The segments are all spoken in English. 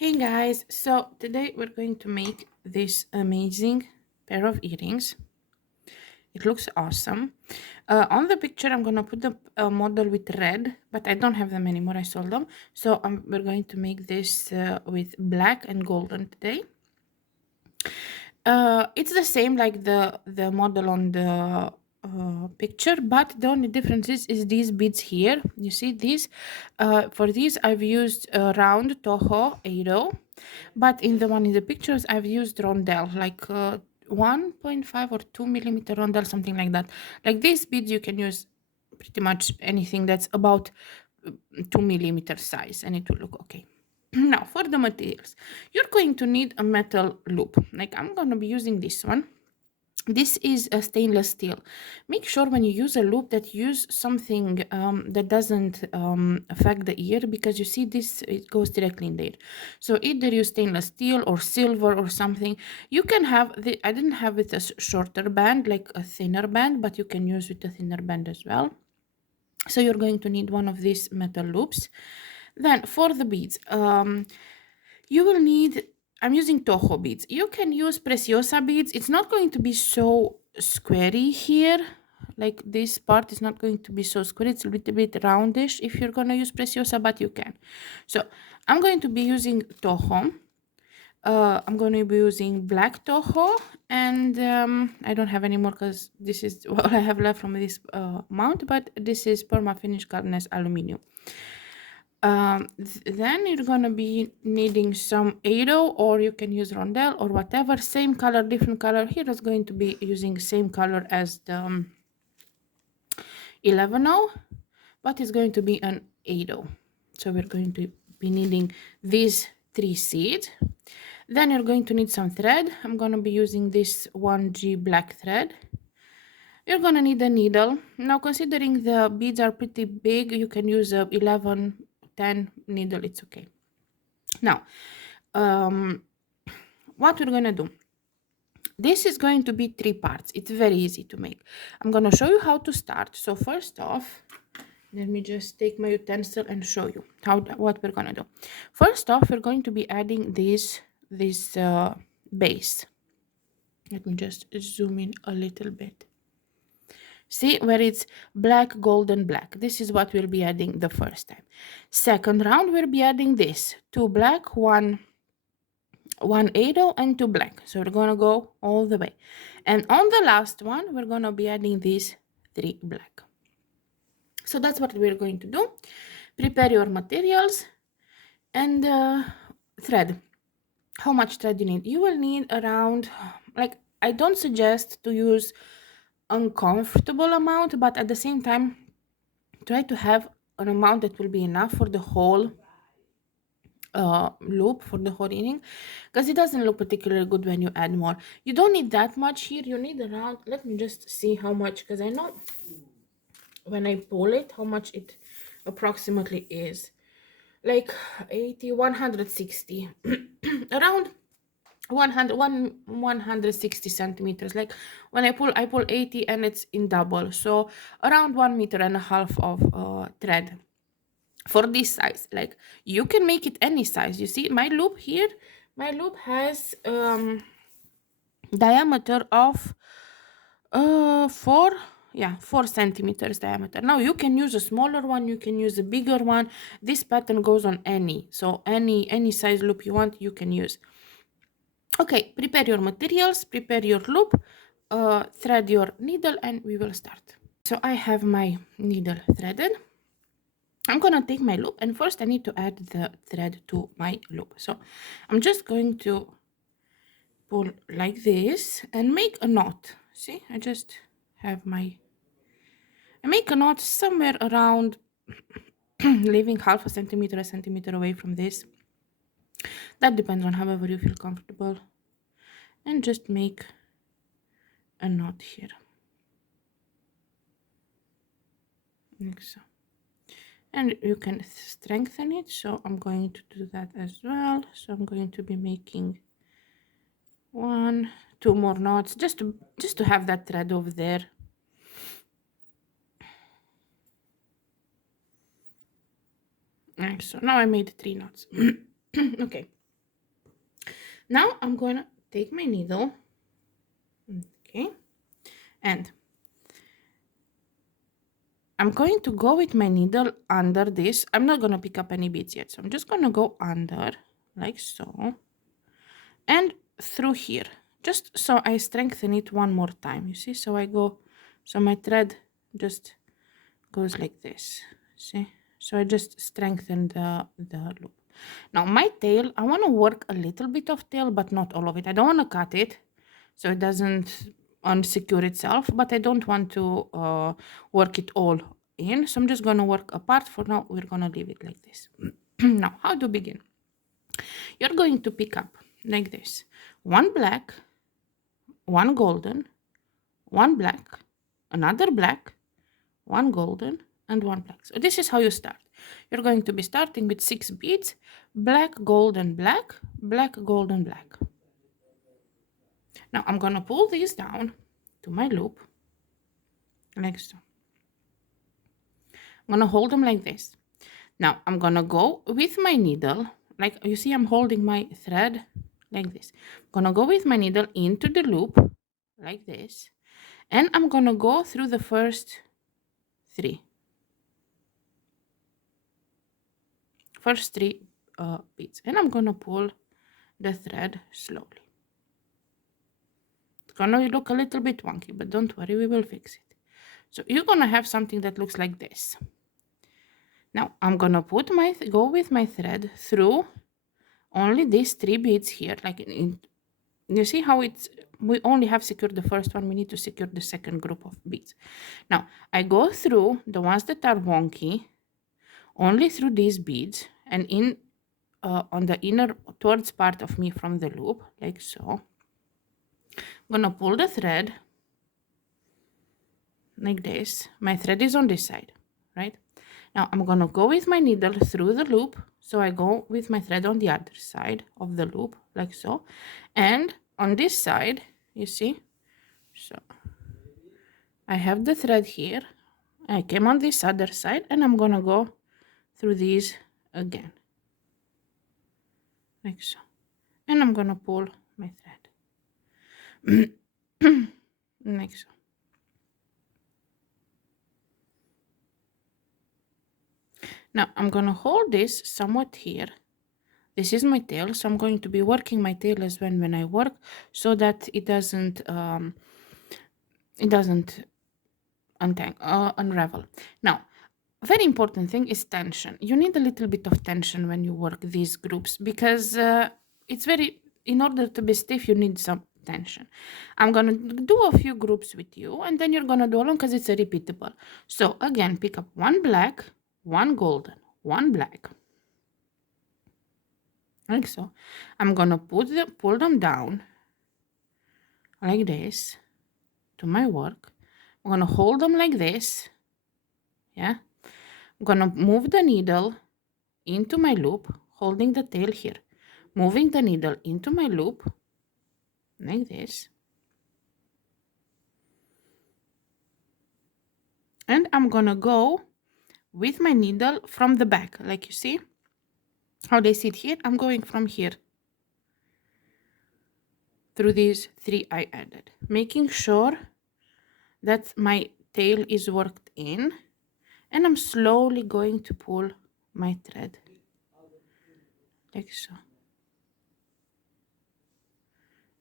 Hey guys, so today we're going to make this amazing pair of earrings. It looks awesome. On the picture, I'm gonna put the model with red, but I don't have them anymore. I sold them. So we're going to make this with black and golden today. It's the same like the model on the picture, but the only difference is these beads here. You see these? For these, I've used round Toho Eiro, but in the one in the pictures, I've used rondelle, like 1.5 or 2 millimeter rondelle, something like that. Like these beads, you can use pretty much anything that's about 2 millimeter size, and it will look okay. Now, for the materials, you're going to need a metal loop. Like I'm going to be using this one. This is a stainless steel. Make sure when you use a loop that you use something that doesn't affect the ear, because you see this, it goes directly in there. So either use stainless steel or silver or something. You can have the, I didn't have with a shorter band, like a thinner band, but you can use with a thinner band as well. So you're going to need one of these metal loops. Then for the beads, you will need, I'm using Toho beads. You can use Preciosa beads. It's not going to be so squarey here. Like this part is not going to be so square. It's a little bit roundish if you're going to use Preciosa, but you can. So I'm going to be using Toho. I'm going to be using black Toho, and I don't have any more because this is what I have left from this mount, but this is Perma Finish Garnes Aluminium. Then you're gonna be needing some Ado, or you can use rondelle or whatever, same color, different color. Here is going to be using same color as the 11-0, but it's going to be an Ado. So we're going to be needing these 3 seeds. Then you're going to need some thread. I'm going to be using this 1G black thread. You're going to need a needle. Now, considering the beads are pretty big, you can use a 11, 10 needle. It's okay. Now, what we're going to do. This is going to be 3 parts. It's very easy to make. I'm going to show you how to start. So first off, let me just take my utensil and show you what we're going to do. First off, we're going to be adding this base. Let me just zoom in a little bit. See where it's black, golden, black. This is what we'll be adding the first time. Second round, we'll be adding this. 2 black, 1 Ado, and 2 black. So we're going to go all the way. And on the last one, we're going to be adding these 3 black. So that's what we're going to do. Prepare your materials and thread. How much thread you need? You will need around, like, I don't suggest to use uncomfortable amount, but at the same time, try to have an amount that will be enough for the whole loop, for the whole earring, because it doesn't look particularly good when you add more. You don't need that much here. You need around, let me just see how much, because I know when I pull it how much it approximately is, like 80, 160 around 160 centimeters. Like when I pull 80 and it's in double, so around 1.5 meters of thread for this size. Like you can make it any size. You see my loop here, my loop has diameter of 4 centimeters diameter. Now you can use a smaller one, you can use a bigger one. This pattern goes on any, so any size loop you want, you can use. Okay, prepare your materials, prepare your loop, thread your needle, and we will start. So I have my needle threaded. I'm gonna take my loop, and first I need to add the thread to my loop. So I'm just going to pull like this and make a knot. See, I just have I make a knot somewhere around leaving half a centimeter away from this. That depends on however you feel comfortable. And just make a knot here. Like so. And you can strengthen it, so I'm going to do that as well. So I'm going to be making 1, 2 more knots just to have that thread over there. So now I made 3 knots. Okay, Now I'm gonna take my needle, okay, and I'm going to go with my needle under this. I'm not gonna pick up any beads yet, so I'm just gonna go under, like so, and through here, just so I strengthen it one more time, you see? So I go, so my thread just goes like this, see? So I just strengthen the loop. Now my tail, I want to work a little bit of tail, but not all of it. I don't want to cut it so it doesn't unsecure itself, but I don't want to work it all in. So I'm just going to work a part. For now, we're going to leave it like this. Now, how to begin? You're going to pick up like this. One black, one golden, one black, another black, one golden, and one black. So this is how you start. You're going to be starting with 6 beads, black, golden, black, black, golden, black. Now I'm going to pull these down to my loop, like so. I'm going to hold them like this. Now I'm going to go with my needle, like you see I'm holding my thread like this. I'm going to go with my needle into the loop, like this, and I'm going to go through the first 3. Beads, and I'm going to pull the thread slowly. It's gonna look a little bit wonky, but don't worry, we will fix it. So you're gonna have something that looks like this. Now I'm gonna go with my thread through only these 3 beads here, like you see how we only have secured the first one, we need to secure the second group of beads. Now I go through the ones that are wonky only through these beads, and in on the inner towards part of me from the loop, like so. I'm gonna pull the thread like this. My thread is on this side, right? Now I'm gonna go with my needle through the loop, so I go with my thread on the other side of the loop, like so, and on this side, you see, so I have the thread here, I came on this other side, and I'm gonna go through these again, like so, and I'm gonna pull my thread like so. Now I'm gonna hold this somewhat here. This is my tail, so I'm going to be working my tail as when I work, so that it doesn't unravel. Now, very important thing is tension. You need a little bit of tension when you work these groups, because in order to be stiff, you need some tension. I'm gonna do a few groups with you, and then you're gonna do along because it's a repeatable. So again, pick up one black, one golden, one black, like so. I'm gonna pull them down like this to my work. I'm gonna hold them like this, yeah. I'm gonna move the needle into my loop, holding the tail here, moving the needle into my loop like this, and I'm gonna go with my needle from the back, like you see how they sit here. I'm going from here through these 3 I added, making sure that my tail is worked in, and I'm slowly going to pull my thread like so.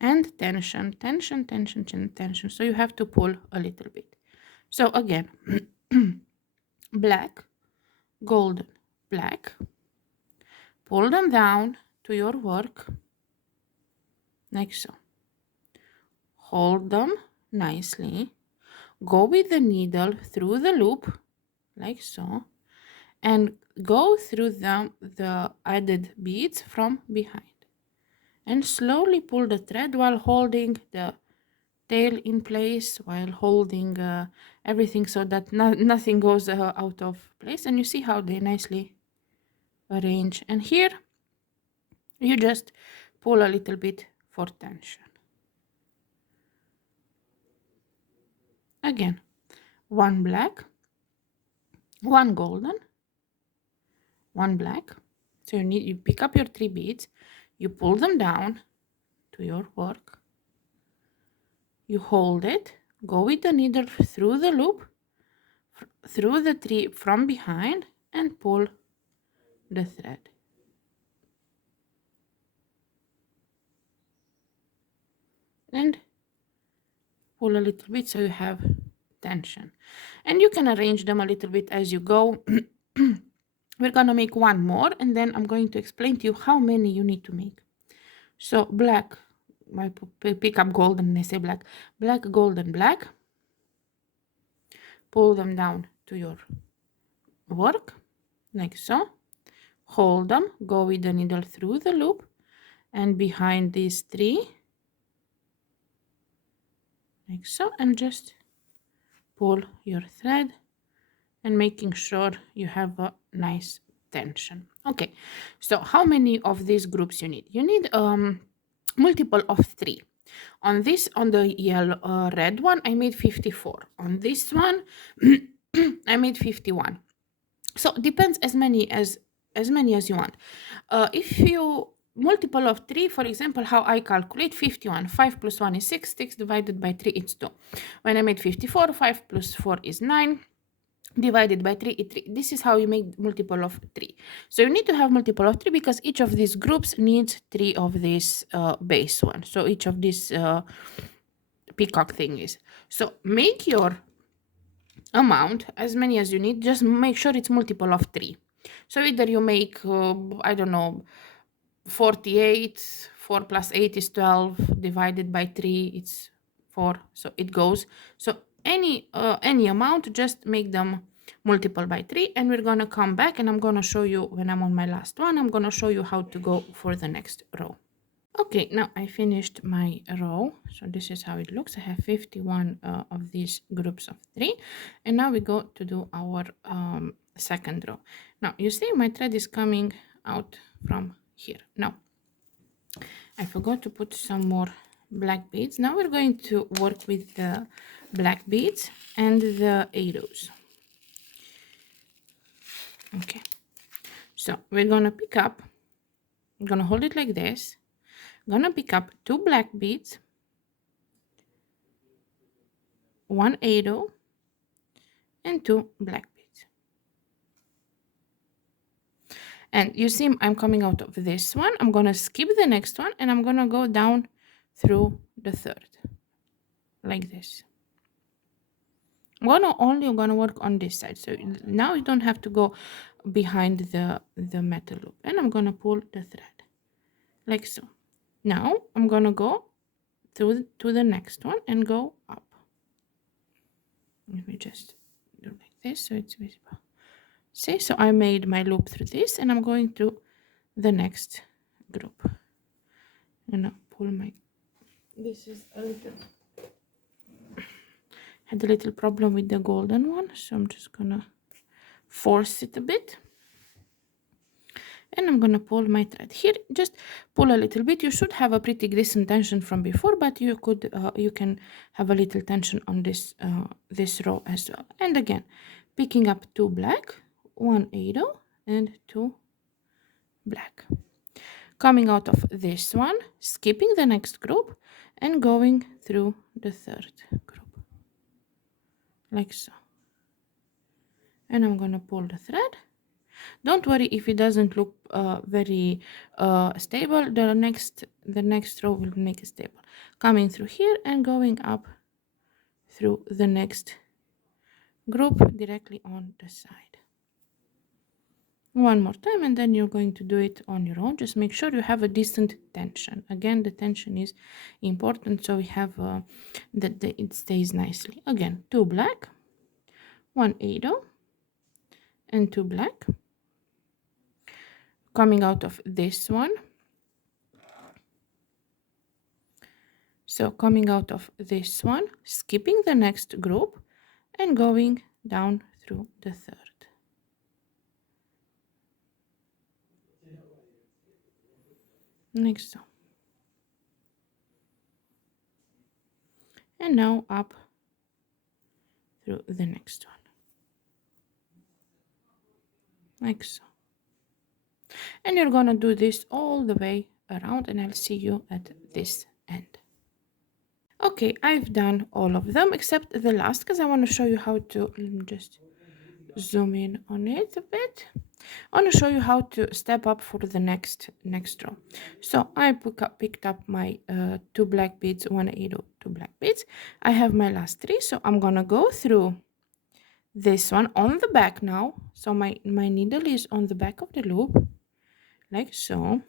And tension, tension, tension, tension. So you have to pull a little bit. So again, black, golden, black. Pull them down to your work like so. Hold them nicely. Go with the needle through the loop like so, and go through the added beads from behind, and slowly pull the thread while holding the tail in place, while holding everything, so that nothing goes out of place. And you see how they nicely arrange, and here you just pull a little bit for tension. Again, one black, one golden, one black. So you pick up your 3 beads, you pull them down to your work. You hold it, go with the needle through the loop, through the tree from behind, and pull the thread. And pull a little bit so you have tension. And you can arrange them a little bit as you go. We're gonna make one more, and then I'm going to explain to you how many you need to make. So black, I pick up golden and I say black, black, golden, black. Pull them down to your work, like so. Hold them, go with the needle through the loop, and behind these three, like so, and just pull your thread and making sure you have a nice tension. Okay, so how many of these groups you need? You need multiple of 3. On this, on the yellow red one, I made 54. On this one, I made 51. So depends as many as you want. If you multiple of 3, for example, how I calculate 51, 5 plus 1 is 6, 6 divided by 3 is 2. When I made 54, 5 plus 4 is 9, divided by 3 is 3. This is how you make multiple of 3. So you need to have multiple of 3 because each of these groups needs 3 of these base ones. So each of these peacock thingies. So make your amount as many as you need. Just make sure it's multiple of 3. So either you make I don't know, 48, 4 plus 8 is 12, divided by 3 it's 4, so it goes. So any amount, just make them multiple by 3, and we're gonna come back and I'm gonna show you when I'm on my last one. I'm gonna show you how to go for the next row. Okay, now I finished my row. So this is how it looks. I have 51 of these groups of 3, and now we go to do our second row. Now you see my thread is coming out from here. Now I forgot to put some more black beads. Now we're going to work with the black beads and the arrows. Okay, so we're gonna pick up, I'm gonna hold it like this, I'm gonna pick up 2 black beads, 1 arrow, and 2 black beads. And you see I'm coming out of this one. I'm gonna skip the next one and I'm gonna go down through the third, like this. I'm gonna work on this side. So now you don't have to go behind the metal loop. And I'm gonna pull the thread, like so. Now I'm gonna go through to the next one and go up. Let me just do like this so it's visible. See, so I made my loop through this, and I'm going to the next group. I'm gonna pull my, this is a little, had a little problem with the golden one, so I'm just gonna force it a bit, and I'm gonna pull my thread here. Just pull a little bit. You should have a pretty decent tension from before, but you could you can have a little tension on this this row as well. And again, picking up 2 black, 1 arrow, and 2 black. Coming out of this one, skipping the next group and going through the third group, like so. And I'm gonna pull the thread. Don't worry if it doesn't look very stable. The next row will make it stable. Coming through here and going up through the next group directly on the side. One more time, and then you're going to do it on your own. Just make sure you have a decent tension. Again, the tension is important, so we have that it stays nicely. Again, 2 black, 1 arrow, and 2 black. Coming out of this one, so coming out of this one, skipping the next group and going down through the third. Like so. And now up through the next one, like so. And you're gonna do this all the way around, and I'll see you at this end. Okay, I've done all of them except the last, because I want to show you how to, let me just zoom in on it a bit. I want to show you how to step up for the next row. So I picked up my 2 black beads, 180, 2 black beads. I have my last 3, so I'm gonna go through this one on the back now. So my needle is on the back of the loop, like so,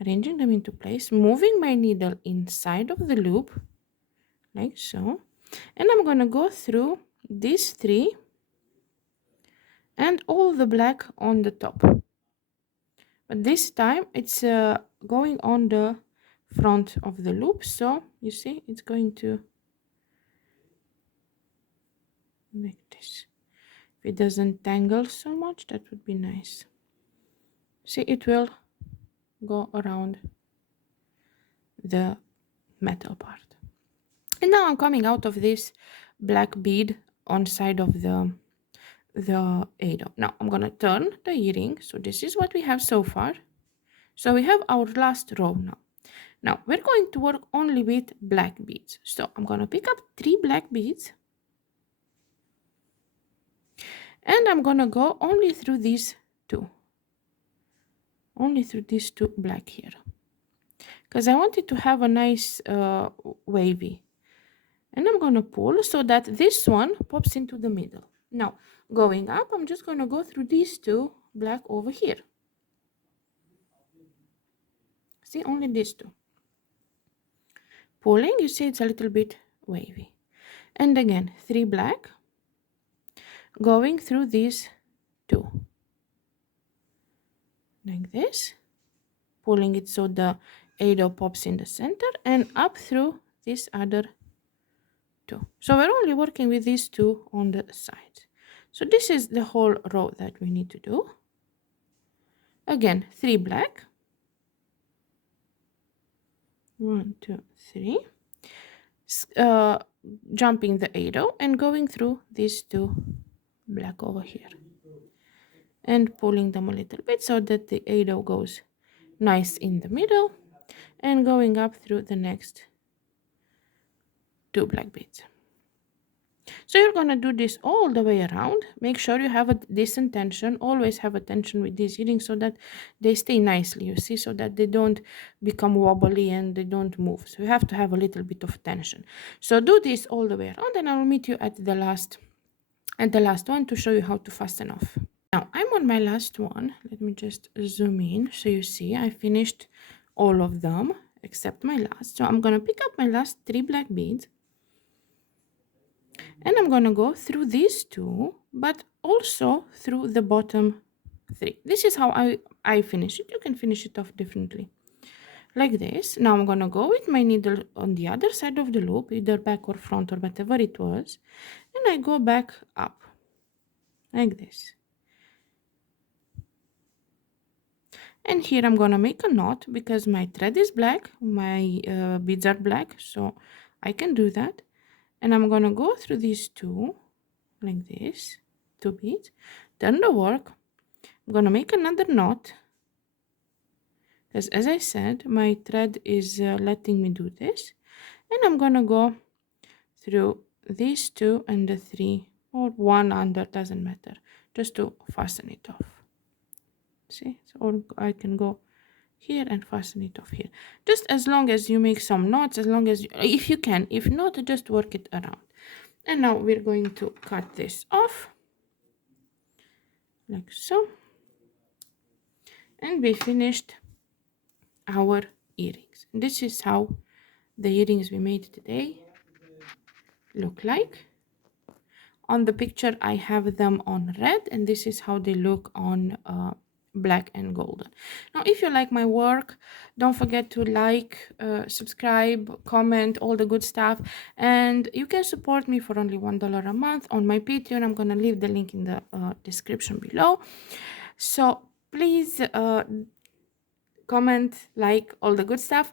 arranging them into place, moving my needle inside of the loop, like so, and I'm gonna go through these 3 and all the black on the top, but this time it's going on the front of the loop, so you see it's going to like this. If it doesn't tangle so much, that would be nice. See, it will go around the metal part. And now I'm coming out of this black bead on side of the ado. Now I'm gonna turn the earring. So this is what we have so far. So we have our last row now. Now we're going to work only with black beads. So I'm gonna pick up 3 black beads, and I'm gonna go only through these 2. Only through these 2 black here, because I want it to have a nice wavy. And I'm gonna pull so that this one pops into the middle. Now going up, I'm just gonna go through these 2 black over here. See, only these 2. Pulling, you see it's a little bit wavy. And again, 3 black, going through these 2. Like this. Pulling it so the ado pops in the center, and up through this other 2. So we're only working with these 2 on the sides. So this is the whole row that we need to do. Again, 3 black. 1, 2, 3. Jumping the ado and going through these 2 black over here, and pulling them a little bit so that the ado goes nice in the middle, and going up through the next 2 black beads. So you're gonna do this all the way around. Make sure you have a decent tension. Always have a tension with these earrings so that they stay nicely, you see, so that they don't become wobbly and they don't move. So you have to have a little bit of tension. So do this all the way around, and I will meet you at the last one to show you how to fasten off. Now I'm on my last one. Let me just zoom in so you see I finished all of them except my last. So I'm gonna pick up my last 3 black beads, and I'm gonna go through these 2, but also through the bottom 3. This is how I finish it. You can finish it off differently, like this. Now I'm gonna go with my needle on the other side of the loop, either back or front or whatever it was, and I go back up like this. And here I'm gonna make a knot because my thread is black, my beads are black, so I can do that. And I'm gonna go through these 2 like this, 2 beads, turn the work. I'm gonna make another knot because, as I said, my thread is letting me do this, and I'm gonna go through these 2 and the 3, or 1 under, doesn't matter, just to fasten it off. See, so I can go here and fasten it off here, just as long as you make some knots, as long as you, if you can. If not, just work it around. And now we're going to cut this off like so, and we finished our earrings. And this is how the earrings we made today look like. On the picture I have them on red, and this is how they look on black and golden. Now if you like my work, don't forget to like, subscribe, comment, all the good stuff, and you can support me for only $1 a month on my Patreon. I'm gonna leave the link in the description below. So please comment, like, all the good stuff,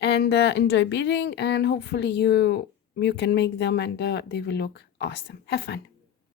and enjoy beading, and hopefully you can make them and they will look awesome. Have fun.